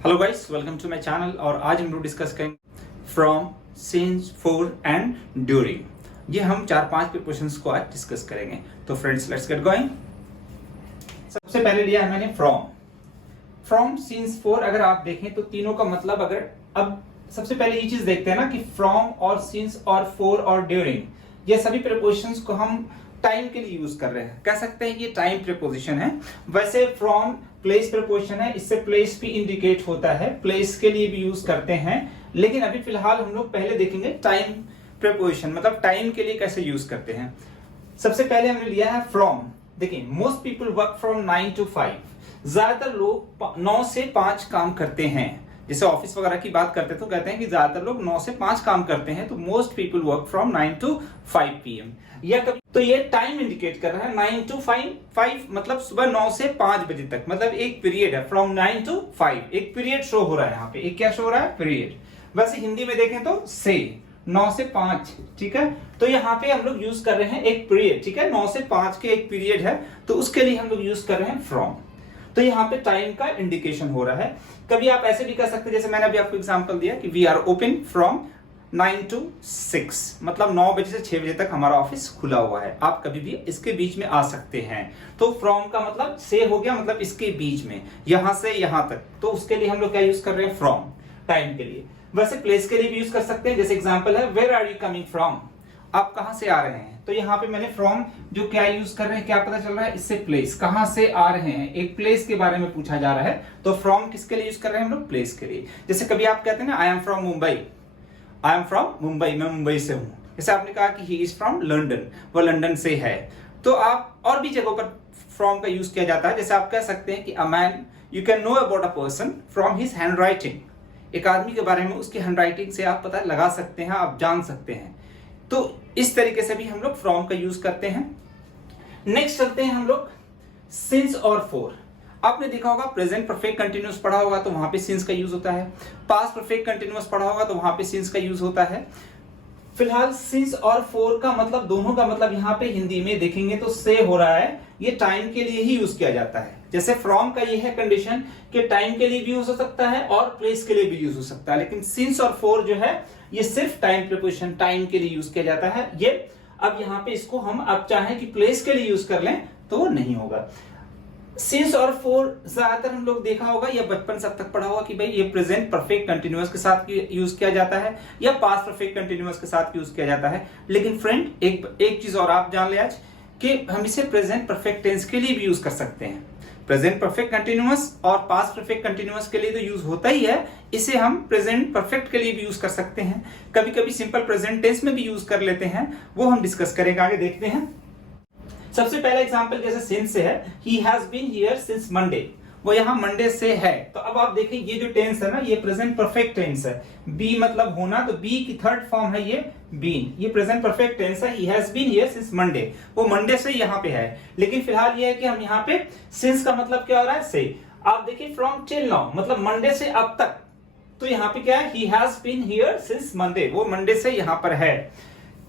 Hello guys, welcome to my channel. और आज हम लोग डिस्कस करेंगे from, since, for and during. ये हम 4-5 प्रीपोजिशंस को आज डिस्कस करेंगे। तो फ्रेंड्स, लेट्स गेट गोइंग। सबसे पहले लिया है मैंने फ्रॉम, सिंस, फॉर। अगर आप देखें तो तीनों का मतलब अब सबसे पहले ये चीज देखते हैं ना कि फ्रॉम और सिंस और फॉर और ड्यूरिंग, ये सभी प्रीपोजिशंस को हम टाइम के लिए यूज कर रहे हैं। कह सकते हैं ये टाइम प्रीपोजिशन है। वैसे फ्रॉम प्लेस प्रीपोजिशन है, इससे प्लेस भी इंडिकेट होता है, प्लेस के लिए भी यूज करते हैं। लेकिन अभी फिलहाल हम लोग पहले देखेंगे टाइम प्रीपोजिशन, मतलब टाइम के लिए कैसे यूज करते हैं। सबसे पहले हमने लिया है फ्रॉम। देखिए, most people work from 9 to 5। ज्यादातर लोग 9 से 5 काम करते हैं। जैसे ऑफिस वगैरह की बात करते तो कहते हैं कि ज्यादातर लोग 9 से 5 काम करते हैं। तो most people work from 9 to 5 PM। या कभी तो ये टाइम इंडिकेट कर रहा है 9 to 5 मतलब सुबह 9 से 5 बजे तक, मतलब एक पीरियड है। फ्रॉम 9 to 5 एक पीरियड शो हो रहा है यहाँ पे। एक क्या शो हो रहा है? पीरियड। वैसे हिंदी में देखें तो से 9 से 5, ठीक है। तो यहाँ पे हम लोग यूज कर रहे हैं एक पीरियड, ठीक है। 9 से 5 के एक पीरियड है, तो उसके लिए हम लोग यूज कर रहे हैं फ्रॉम। तो यहाँ पे टाइम का इंडिकेशन हो रहा है। कभी आप ऐसे भी कर सकते हैं, जैसे मैंने अभी आपको एग्जांपल दिया कि we are open from 9 to 6, मतलब 9 बजे से 6 बजे तक हमारा ऑफिस खुला हुआ है। आप कभी भी इसके बीच में आ सकते हैं। तो फ्रॉम का मतलब से हो गया, मतलब इसके बीच में, यहां से यहां तक। तो उसके लिए हम लोग क्या यूज कर रहे हैं? फ्रॉम, टाइम के लिए। वैसे प्लेस के लिए भी यूज कर सकते हैं। जैसे एग्जांपल है, where are you coming from, आप कहां से आ रहे हैं। तो यहाँ पे मैंने फ्रॉम जो क्या यूज कर रहे हैं, क्या पता चल रहा है इससे? प्लेस, कहां से आ रहे हैं, एक प्लेस के बारे में पूछा जा रहा है। तो फ्रॉम किसके लिए यूज कर रहे हैं हम लोग? प्लेस के लिए। जैसे कभी आप कहते हैं ना, I am from Mumbai, I am from Mumbai, मैं मुंबई से हूं। जैसे आपने कहा कि ही इज फ्रॉम लंदन, वो लंदन से है। तो आप और भी जगहों पर फ्रॉम का यूज किया जाता है। जैसे आप कह सकते हैं कि a man, you can know about a person from his handwriting. एक आदमी के बारे में उसकी हैंडराइटिंग से आप पता लगा सकते हैं, आप जान सकते हैं। तो इस तरीके से भी हम लोग फ्रॉम का यूज करते हैं। नेक्स्ट चलते हैं हम लोग सिंस और फॉर। आपने देखा होगा प्रेजेंट परफेक्ट कंटिन्यूअस पढ़ा होगा तो वहां पे सिंस का यूज होता है। पास्ट परफेक्ट कंटिन्यूअस पढ़ा होगा तो वहां पे सिंस का यूज होता है। फिलहाल सिंस और फॉर का मतलब, दोनों का मतलब यहाँ पे हिंदी में देखेंगे तो से हो रहा है। ये टाइम के लिए ही यूज किया जाता है। जैसे फ्रॉम का ये है कंडीशन कि टाइम के लिए भी यूज हो सकता है और प्लेस के लिए भी यूज हो सकता है। लेकिन सिंस और फॉर जो है ये सिर्फ टाइम प्रीपोजिशन, टाइम के लिए यूज किया जाता है। ये अब यहाँ पे इसको हम अब चाहें कि प्लेस के लिए यूज कर लें तो नहीं होगा। सिंस और फॉर ज्यादातर हम लोग देखा होगा या बचपन से अब तक पढ़ा होगा कि भाई ये प्रेजेंट परफेक्ट कंटिन्यूअस के साथ यूज किया जाता है या पास्ट परफेक्ट कंटिन्यूअस के साथ यूज किया जाता है। लेकिन फ्रेंड, एक चीज और आप जान ले आज कि हम इसे प्रेजेंट परफेक्ट टेंस के लिए भी यूज कर सकते हैं। प्रेजेंट परफेक्ट कंटिन्यूअस और पास्ट परफेक्ट कंटिन्यूअस के लिए तो यूज होता ही है, इसे हम प्रेजेंट परफेक्ट के लिए भी यूज कर सकते हैं। कभी कभी सिंपल प्रेजेंट टेंस में भी यूज कर लेते हैं, वो हम डिस्कस करेंगे, आगे देखते हैं। सबसे पहला एग्जांपल जैसे सिंस से है, he has been here since Monday, वो यहाँ मंडे से है। तो अब आप देखें ये जो टेंस है ना, ये प्रेजेंट परफेक्ट टेंस है। बी मतलब होना, तो बी की थर्ड फॉर्म है ये बीन। ये प्रेजेंट परफेक्ट टेंस है। He has been here since Monday, वो मंडे से यहाँ पे है। लेकिन फिलहाल ये है कि हम यहाँ पे सिंस का मतलब क्या हो रहा है? से। आप देखिए फ्रॉम टिल नाउ, मतलब मंडे से अब तक। तो यहाँ पे क्या है? He has been here since Monday, वो मंडे से यहाँ पर है।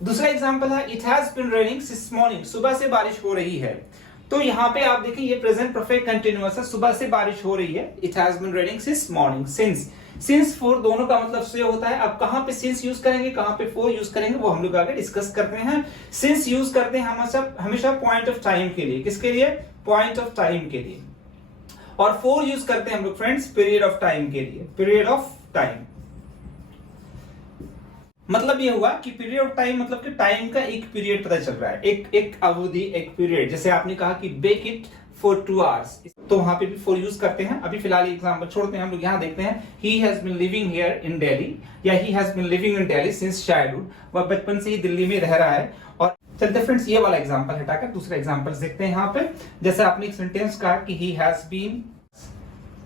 दूसरा एग्जांपल है, it has been raining since morning, सुबह से बारिश हो रही है। तो यहाँ पे आप देखिए ये प्रेजेंट परफेक्ट कंटिन्यूअस है, सुबह से बारिश हो रही है। It has been raining since morning. Since for दोनों का मतलब से होता है। अब कहां पे सिंस यूज करेंगे, कहां पे फॉर यूज करेंगे, वो हम लोग आगे डिस्कस करते हैं। सिंस यूज करते हैं हमेशा पॉइंट ऑफ टाइम के लिए। किसके लिए? पॉइंट ऑफ टाइम के लिए। और फॉर यूज करते हैं हम लोग फ्रेंड्स पीरियड ऑफ टाइम के लिए। पीरियड ऑफ टाइम मतलब ये हुआ कि पीरियड ऑफ टाइम मतलब कि टाइम का एक पीरियड पता चल रहा है, एक अवधि, एक पीरियड। जैसे आपने कहा कि बेक इट फॉर 2 hours, तो वहां पे भी फॉर यूज करते हैं। अभी फिलहाल एग्जांपल छोड़ते हैं, हम लोग यहाँ देखते हैं, he has been living here in Delhi, या he has been living in Delhi since childhood, वह बचपन से ही दिल्ली में रह रहा है। और चलते फ्रेंड्स, ये वाला एग्जांपल हटाकर दूसरा एग्जांपल देखते हैं। यहाँ पे जैसे आपने एक सेंटेंस कहा कि ही हैज बीन,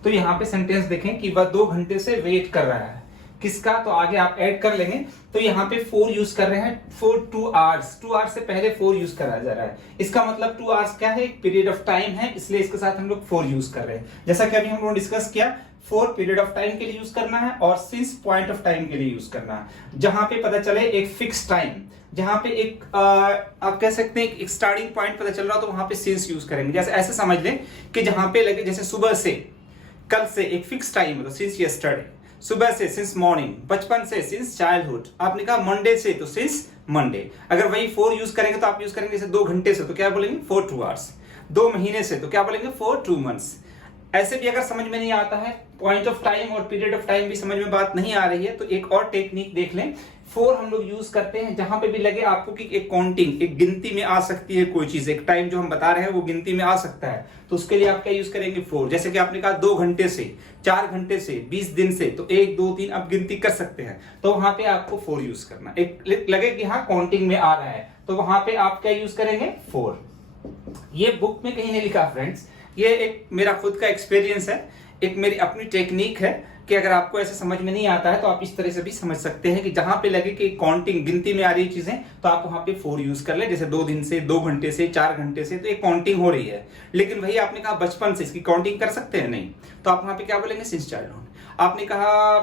तो यहाँ पे सेंटेंस देखें कि वह 2 घंटे से वेट कर रहा है। किसका? तो आगे आप ऐड कर लेंगे। तो यहाँ पे 4 यूज कर रहे हैं फॉर 2 hours। 2 hours से पहले 4 यूज करा जा रहा है। इसका मतलब 2 hours क्या है? एक पीरियड ऑफ टाइम है, इसलिए इसके साथ हम लोग 4 यूज कर रहे हैं। जैसा कि अभी हम लोग डिस्कस किया, 4 पीरियड ऑफ टाइम के लिए यूज करना है और सिंस पॉइंट ऑफ टाइम के लिए यूज करना है। जहां पे पता चले एक फिक्स टाइम, जहां पे एक आप कह सकते हैं एक स्टार्टिंग पॉइंट पता चल रहा हो, तो वहां पे सिंस यूज करेंगे। जैसे ऐसे समझ लें कि जहां पे लगे, जैसे सुबह से कल से एक फिक्स टाइम मतलब सिंस यस्टरडे, सुबह से सिंस मॉर्निंग, बचपन से सिंस चाइल्डहुड, आपने कहा मंडे से तो सिंस मंडे। अगर वही फॉर यूज करेंगे तो आप यूज करेंगे जैसे 2 घंटे से तो क्या बोलेंगे फॉर 2 आवर्स, 2 महीने से तो क्या बोलेंगे फॉर 2 मंथ्स। ऐसे भी अगर समझ में नहीं आता है, पॉइंट ऑफ टाइम और पीरियड ऑफ टाइम भी समझ में बात नहीं आ रही है, तो एक और टेक्निक देख लें। फॉर हम लोग यूज करते हैं जहां पे भी लगे आपको कि एक काउंटिंग, एक गिनती में आ सकती है कोई चीज, एक टाइम जो हम बता रहे हैं वो गिनती में आ सकता है, तो उसके लिए आप क्या यूज करेंगे फॉर। जैसे कि आपने कहा 2 घंटे से, 4 घंटे से, 20 दिन से, तो 1 2 3 आप गिनती कर सकते हैं, तो वहां पे आपको फॉर यूज करना। एक लगे कि हाँ काउंटिंग में आ रहा है, तो वहां पे आप क्या यूज करेंगे फॉर। ये बुक में कहीं नहीं लिखा फ्रेंड्स, ये एक मेरा खुद का एक्सपीरियंस है, एक मेरी अपनी टेक्निक है कि अगर आपको ऐसे समझ में नहीं आता है तो आप इस तरह से भी समझ सकते हैं कि जहां पे लगे कि काउंटिंग गिनती में आ रही है चीजें, तो आप वहां पे फॉर यूज कर ले। जैसे 2 दिन से, 2 घंटे से, 4 घंटे से, तो एक काउंटिंग हो रही है, लेकिन वही आपने कहा बचपन से, इसकी काउंटिंग कर सकते हैं नहीं, तो आप वहां पे क्या बोलेंगे सिंस चाइल्डहुड। आपने कहा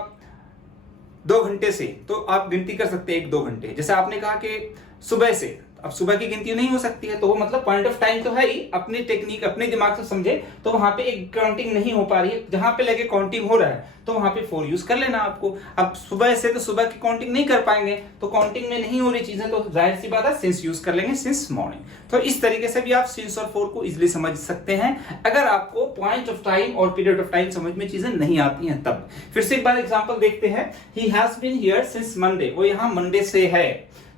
2 घंटे से, तो आप गिनती कर सकते हैं 1-2 घंटे। जैसे आपने कहा कि सुबह से, अब सुबह की गिनती नहीं हो सकती है, तो वो मतलब पॉइंट ऑफ टाइम तो है ही, अपनी टेक्निक अपने दिमाग से समझे, तो वहां पे एक काउंटिंग नहीं हो पा रही है, जहां पे लगे काउंटिंग हो रहा है तो वहां पे फॉर यूज कर लेना आपको। अब सुबह से तो सुबह की काउंटिंग नहीं कर पाएंगे, तो काउंटिंग में नहीं हो रही चीजें, तो जाहिर सी बात है सिंस यूज कर लेंगे, सिंस मॉर्निंग। तो इस तरीके से भी आप सिंस और फॉर को इजिली समझ सकते हैं अगर आपको पॉइंट ऑफ टाइम और पीरियड ऑफ टाइम समझ में चीजें नहीं आती हैं तब। फिर से एक बार एग्जाम्पल देखते हैं। He has been here since Monday, वो यहाँ मंडे से है।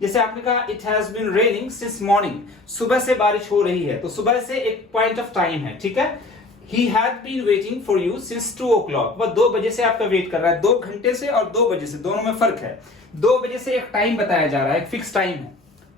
जैसे आपने कहा it has been raining since morning, सुबह से बारिश हो रही है, तो सुबह से एक पॉइंट ऑफ टाइम है, ठीक है। He had been waiting for you since 2 o'clock, वह 2 बजे से आपका वेट कर रहा है। 2 घंटे से और 2 बजे से दोनों में फर्क है। 2 बजे से एक टाइम बताया जा रहा है, एक फिक्स टाइम है,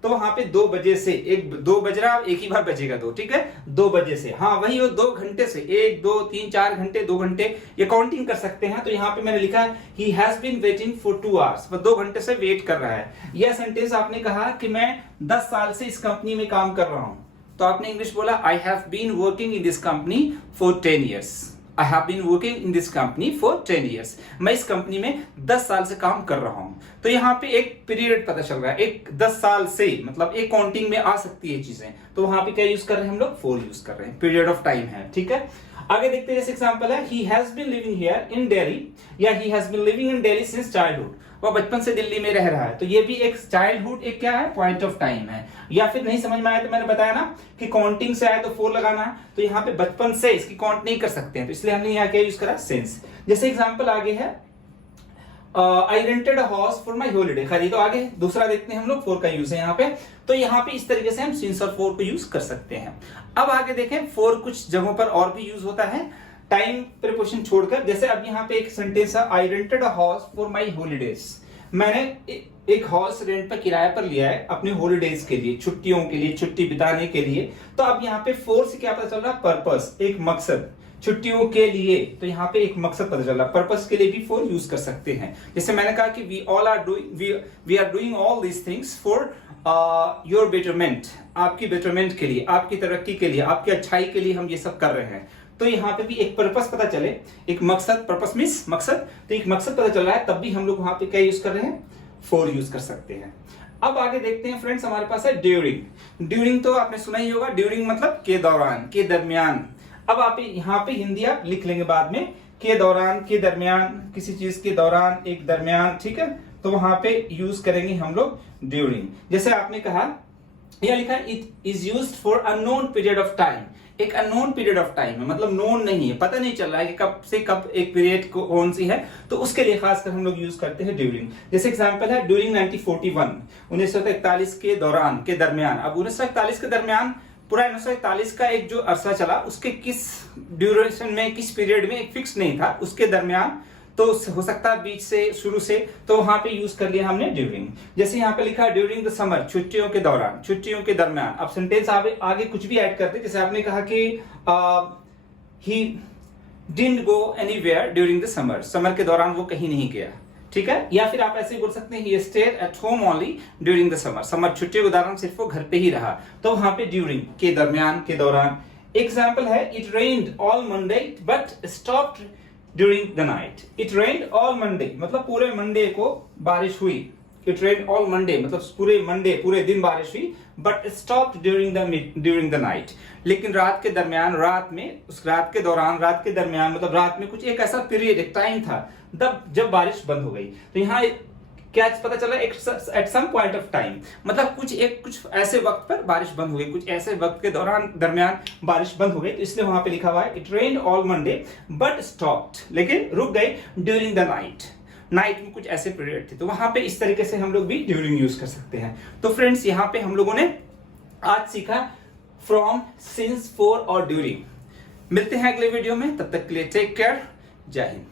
तो वहां पे 2 बजे से, एक 2 बज रहा, एक ही बार बजेगा 2, ठीक है। 2 बजे से, हाँ वही वो 2 घंटे से, 1 2 3 4 घंटे, 2 घंटे, ये काउंटिंग कर सकते हैं। तो यहाँ पे मैंने लिखा है he has been waiting for 2 hours, वो 2 घंटे से वेट कर रहा है। यह सेंटेंस आपने कहा कि मैं 10 साल से इस कंपनी में काम कर रहा हूं, तो आपने इंग्लिश बोला I have been working in this company for 10 years। I have been working in this company for 10 years, मैं इस कंपनी में 10 साल से काम कर रहा हूं। तो यहाँ पे एक पीरियड पता चल रहा है, एक 10 साल से, मतलब एक काउंटिंग में आ सकती है चीजें, तो वहां पे क्या यूज कर रहे हैं हम लोग फॉर यूज कर रहे हैं, पीरियड ऑफ टाइम है, ठीक है। आगे देखते हैं, जैसे एग्जांपल है he has been living here in Delhi, या he has been living in Delhi since childhood, वह बचपन से दिल्ली में रह रहा है। तो ये भी एक चाइल्डहुड एक क्या है पॉइंट ऑफ टाइम है। या फिर नहीं समझ में आया तो मैंने बताया ना कि काउंटिंग से आया तो फॉर लगाना है, तो यहाँ पे बचपन से इसकी काउंट नहीं कर सकते हैं, तो इसलिए हमने यहाँ क्या यूज करा सिंस। जैसे एग्जांपल आगे है I rented a house for my holiday, खैर तो आगे दूसरा देखते हैं हम लोग, फॉर का यूज है यहाँ पे। तो यहाँ पे इस तरीके से हम सिंस और फॉर को यूज कर सकते हैं। अब आगे देखें, फॉर कुछ जगहों पर और भी यूज होता है टाइम प्रीपोजिशन छोड़कर। जैसे अब यहाँ पे एक सेंटेंस है I rented a house for my holidays, मैंने एक हाउस रेंट पर किराए पर लिया है अपने हॉलिडेज के लिए, छुट्टियों के लिए, छुट्टी बिताने के लिए। तो अब यहाँ पे फॉर से क्या पता चल रहा है पर्पस, एक मकसद, छुट्टियों के लिए, तो यहाँ पे एक मकसद पता चल रहा है, पर्पस के लिए भी फॉर यूज कर सकते हैं। जैसे मैंने कहा कि we are doing all these things for your betterment, आपकी बेटरमेंट के लिए, आपकी तरक्की के लिए, आपकी अच्छाई के लिए हम ये सब कर रहे हैं। तो यहाँ पे भी एक पर्पस पता चले, एक मकसद, पर्पस मींस मकसद, तो एक मकसद पता चल रहा है, तब भी हम लोग वहां पे क्या यूज कर रहे हैं फॉर यूज कर सकते हैं। अब आगे देखते हैं फ्रेंड्स, हमारे पास है ड्यूरिंग। ड्यूरिंग तो आपने सुना ही होगा, ड्यूरिंग मतलब के दौरान, के दरमियान। अब आप यहाँ पे हिंदी आप लिख लेंगे बाद में, के दौरान, के दरमियान, किसी चीज के दौरान, एक दरमियान, ठीक है। तो वहां पे यूज करेंगे हम लोग ड्यूरिंग। जैसे आपने कहा, यह लिखा है it is used for unknown period of time, एक अननोन पीरियड ऑफ टाइम है, मतलब नोन नहीं है, पता नहीं चल रहा है कि कब से कब एक पीरियड कौन सी है, तो उसके लिए खासकर हम लोग यूज करते हैं ड्यूरिंग। जैसे एग्जांपल है ड्यूरिंग 1941, 1941 के दौरान, के दरमियान। अब 1941 के दरमियान पूरा 1941 का एक जो अरसा चला, उसके किस ड्यूरेशन में, किस पीरियड में एक फिक्स नहीं था, उसके दरमियान, तो हो सकता है बीच से, शुरू से, तो वहां पे यूज कर लिया हमने ड्यूरिंग। जैसे यहाँ पे लिखा ड्यूरिंग द समर, छुट्टियों के दौरान, छुट्टियों के दरमियान। अब सेंटेंस आगे कुछ भी ऐड करते, जैसे आपने कहा कि he didn't go anywhere during the summer, summer के दौरान वो कहीं नहीं गया, ठीक है। या फिर आप ऐसे ही बोल सकते हैं he stayed at home only during the summer, summer छुट्टियों के दौरान सिर्फ वो घर पे ही रहा, तो वहां पे ड्यूरिंग, के दरमियान, के दौरान। एग्जाम्पल है it rained all Monday but stopped during the night, it rained all Monday, मतलब पूरे मंडे को बारिश हुई, इट रेन्ड ऑल मंडे मतलब पूरे मंडे, पूरे दिन बारिश हुई, but stopped during the night. लेकिन रात के दरमियान, रात के दौरान, रात के दरमियान मतलब रात में कुछ एक ऐसा पीरियड, एक टाइम था तब जब बारिश बंद हो गई। तो यहाँ क्या पता चला, at some point of time, मतलब कुछ ऐसे वक्त पर बारिश बंद हो गई, कुछ ऐसे वक्त के दरमियान बारिश बंद हो गई। तो इसलिए वहां पे लिखा हुआ है it rained all Monday but stopped, लेकिन रुक गई ड्यूरिंग द नाइट। नाइट में कुछ ऐसे पीरियड थे, तो वहां पे इस तरीके से हम लोग भी ड्यूरिंग यूज कर सकते हैं। तो फ्रेंड्स यहाँ पे हम लोगों ने आज सीखा फ्रॉम, सिंस, फॉर और ड्यूरिंग। मिलते हैं अगले वीडियो में, तब तक के लिए टेक केयर, जय हिंद।